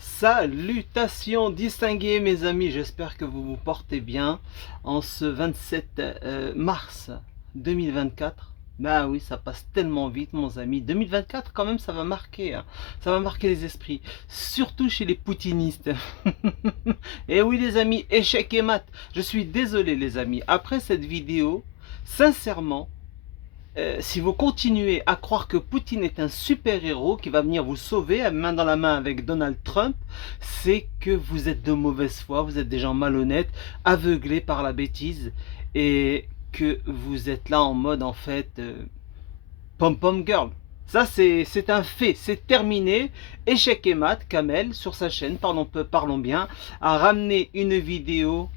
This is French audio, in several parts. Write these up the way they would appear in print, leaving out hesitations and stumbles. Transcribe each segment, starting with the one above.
Salutations distingués mes amis, j'espère que vous vous portez bien en ce 27 mars 2024. Bah oui, ça passe tellement vite mon ami. 2024 quand même ça va marquer, hein. Ça va marquer les esprits, surtout chez les poutinistes. Et oui les amis, échec et mat. Je suis désolé les amis, après cette vidéo, sincèrement, si vous continuez à croire que Poutine est un super-héros qui va venir vous sauver, main dans la main avec Donald Trump, c'est que vous êtes de mauvaise foi, vous êtes des gens malhonnêtes, aveuglés par la bêtise, et que vous êtes là en mode en fait pom-pom girl. Ça c'est un fait, c'est terminé. Échec et mat, Kamel, sur sa chaîne, parlons bien, a ramené une vidéo,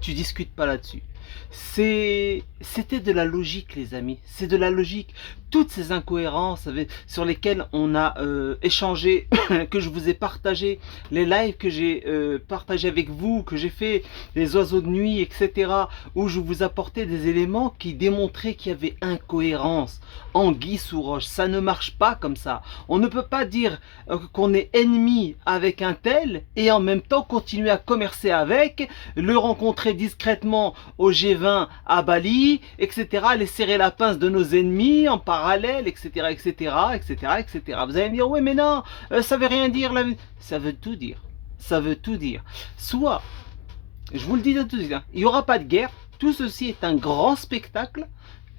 tu discutes pas là-dessus. C'était de la logique les amis, c'est de la logique. Toutes ces incohérences sur lesquelles on a échangé, que je vous ai partagé, les lives que j'ai partagé avec vous, que j'ai fait, les oiseaux de nuit, etc. Où je vous apportais des éléments qui démontraient qu'il y avait incohérence. Anguille sous roche, ça ne marche pas comme ça. On ne peut pas dire qu'on est ennemi avec un tel et en même temps continuer à commercer avec, le rencontrer discrètement au G20 à Bali, etc. Les serrer la pince de nos ennemis en parallèle, etc. etc. etc. etc. Vous allez me dire, ouais mais non, ça veut rien dire. Ça veut tout dire. Ça veut tout dire. Soit, je vous le dis de tout de suite, hein, il n'y aura pas de guerre. Tout ceci est un grand spectacle.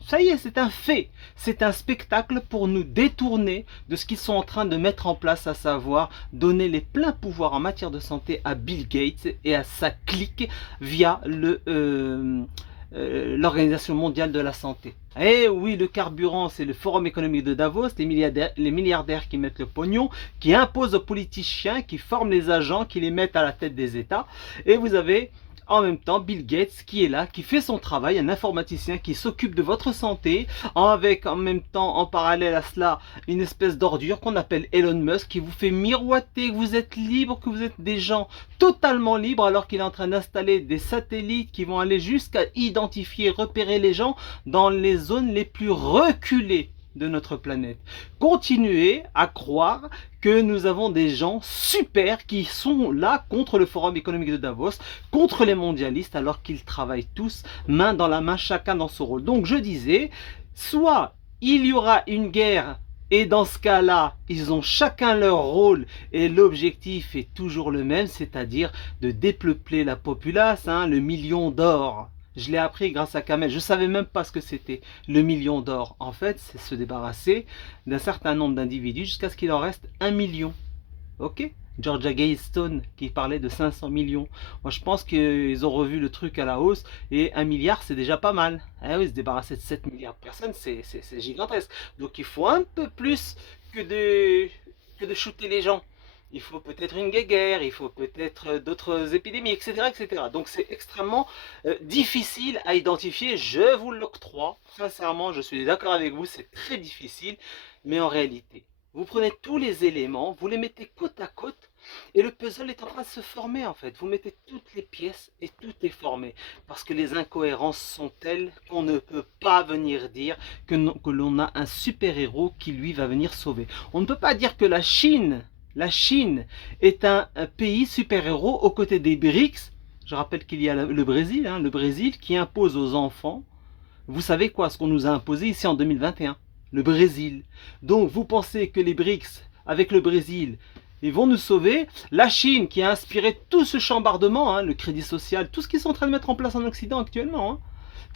Ça y est, c'est un fait. C'est un spectacle pour nous détourner de ce qu'ils sont en train de mettre en place, à savoir donner les pleins pouvoirs en matière de santé à Bill Gates et à sa clique via l'Organisation mondiale de la santé. Et oui, le carburant, c'est le Forum économique de Davos, les milliardaires qui mettent le pognon, qui imposent aux politiciens, qui forment les agents, qui les mettent à la tête des États. Et vous avez en même temps Bill Gates qui est là, qui fait son travail, un informaticien qui s'occupe de votre santé, avec en même temps, en parallèle à cela, une espèce d'ordure qu'on appelle Elon Musk, qui vous fait miroiter que vous êtes libre, que vous êtes des gens totalement libres, alors qu'il est en train d'installer des satellites qui vont aller jusqu'à identifier, repérer les gens dans les zones les plus reculées de notre planète. Continuez à croire que nous avons des gens super qui sont là contre le Forum économique de Davos, contre les mondialistes, alors qu'ils travaillent tous main dans la main, chacun dans son rôle. Donc je disais, soit il y aura une guerre et dans ce cas-là, ils ont chacun leur rôle et l'objectif est toujours le même, c'est-à-dire de dépeupler la populace, hein, le million d'or. Je l'ai appris grâce à Kamel. Je ne savais même pas ce que c'était le million d'or. En fait, c'est se débarrasser d'un certain nombre d'individus jusqu'à ce qu'il en reste 1 million. Ok? Georgia Gaystone qui parlait de 500 millions. Moi, je pense qu'ils ont revu le truc à la hausse et 1 milliard, c'est déjà pas mal. Eh oui, se débarrasser de 7 milliards de personnes, c'est gigantesque. Donc, il faut un peu plus que de shooter les gens. Il faut peut-être une guerre, il faut peut-être d'autres épidémies, etc., etc. Donc c'est extrêmement difficile à identifier, je vous l'octroie. Sincèrement, je suis d'accord avec vous, c'est très difficile, mais en réalité, vous prenez tous les éléments, vous les mettez côte à côte, et le puzzle est en train de se former en fait. Vous mettez toutes les pièces et tout est formé. Parce que les incohérences sont telles qu'on ne peut pas venir dire que l'on a un super-héros qui lui va venir sauver. On ne peut pas dire que la Chine est un pays super-héros aux côtés des BRICS. Je rappelle qu'il y a le Brésil, hein, le Brésil qui impose aux enfants, vous savez quoi, ce qu'on nous a imposé ici en 2021, le Brésil. Donc vous pensez que les BRICS, avec le Brésil, ils vont nous sauver. La Chine qui a inspiré tout ce chambardement, hein, le crédit social, tout ce qu'ils sont en train de mettre en place en Occident actuellement, hein,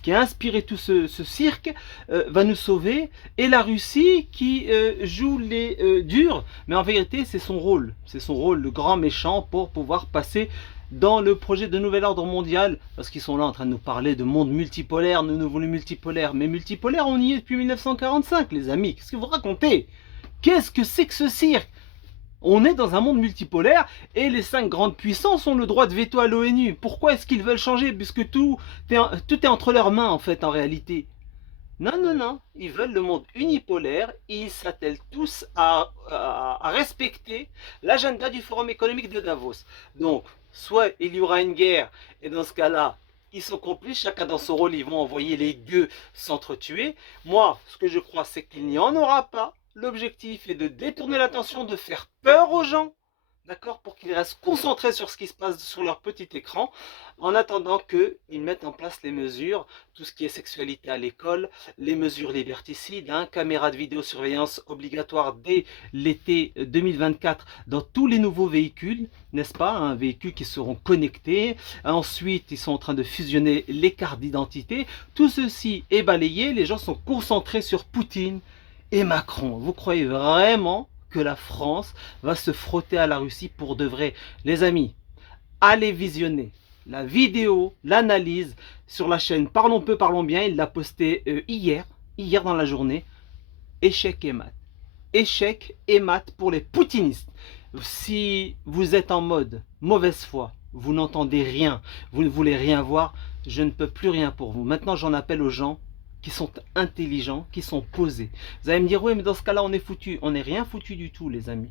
qui a inspiré tout ce cirque, va nous sauver. Et la Russie qui joue les durs, mais en vérité c'est son rôle. C'est son rôle, le grand méchant, pour pouvoir passer dans le projet de nouvel ordre mondial, parce qu'ils sont là en train de nous parler de monde multipolaire, de nouveau multipolaire. Mais multipolaire, on y est depuis 1945, les amis. Qu'est-ce que vous racontez? Qu'est-ce que c'est que ce cirque? On est dans un monde multipolaire et les 5 grandes puissances ont le droit de veto à l'ONU. Pourquoi est-ce qu'ils veulent changer? Puisque tout est entre leurs mains en fait en réalité. Non, non, non, ils veulent le monde unipolaire et ils s'attellent tous à respecter l'agenda du Forum économique de Davos. Donc, soit il y aura une guerre et dans ce cas-là, ils sont complices, chacun dans son rôle, ils vont envoyer les gueux s'entretuer. Moi, ce que je crois, c'est qu'il n'y en aura pas. L'objectif est de détourner l'attention, de faire peur aux gens, d'accord, pour qu'ils restent concentrés sur ce qui se passe sur leur petit écran, en attendant qu'ils mettent en place les mesures, tout ce qui est sexualité à l'école, les mesures liberticides, caméra de vidéosurveillance obligatoire dès l'été 2024 dans tous les nouveaux véhicules, n'est-ce pas, véhicules qui seront connectés. Ensuite, ils sont en train de fusionner les cartes d'identité. Tout ceci est balayé, les gens sont concentrés sur Poutine et Macron. Vous croyez vraiment que la France va se frotter à la Russie pour de vrai? Les amis, allez visionner la vidéo, l'analyse sur la chaîne Parlons peu, parlons bien. Il l'a posté hier dans la journée. Échec et mat. Échec et mat pour les poutinistes. Si vous êtes en mode mauvaise foi, vous n'entendez rien, vous ne voulez rien voir, je ne peux plus rien pour vous. Maintenant, j'en appelle aux gens qui sont intelligents, qui sont posés. Vous allez me dire, oui, mais dans ce cas-là, on est foutu. On n'est rien foutu du tout, les amis.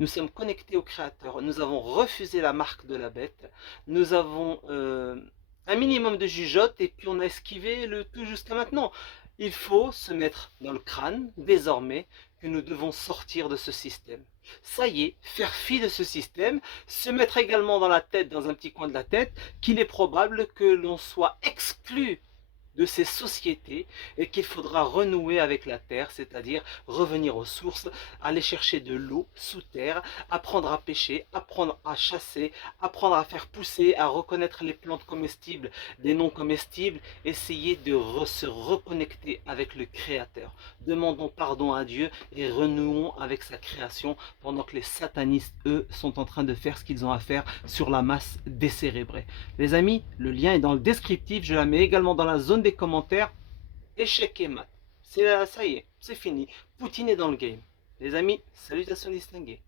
Nous sommes connectés au Créateur. Nous avons refusé la marque de la bête. Nous avons un minimum de jugeote et puis on a esquivé le tout jusqu'à maintenant. Il faut se mettre dans le crâne, désormais, que nous devons sortir de ce système. Ça y est, faire fi de ce système, se mettre également dans la tête, dans un petit coin de la tête, qu'il est probable que l'on soit exclu de ces sociétés et qu'il faudra renouer avec la terre, c'est-à-dire revenir aux sources, aller chercher de l'eau sous terre, apprendre à pêcher, apprendre à chasser, apprendre à faire pousser, à reconnaître les plantes comestibles des non comestibles, essayer de se reconnecter avec le Créateur. Demandons pardon à Dieu et renouons avec sa création pendant que les satanistes, eux, sont en train de faire ce qu'ils ont à faire sur la masse décérébrée. Les amis, le lien est dans le descriptif, je la mets également dans la zone des commentaires. Échec et mat. Ça y est, c'est fini. Poutine est dans le game. Les amis, salutations distinguées.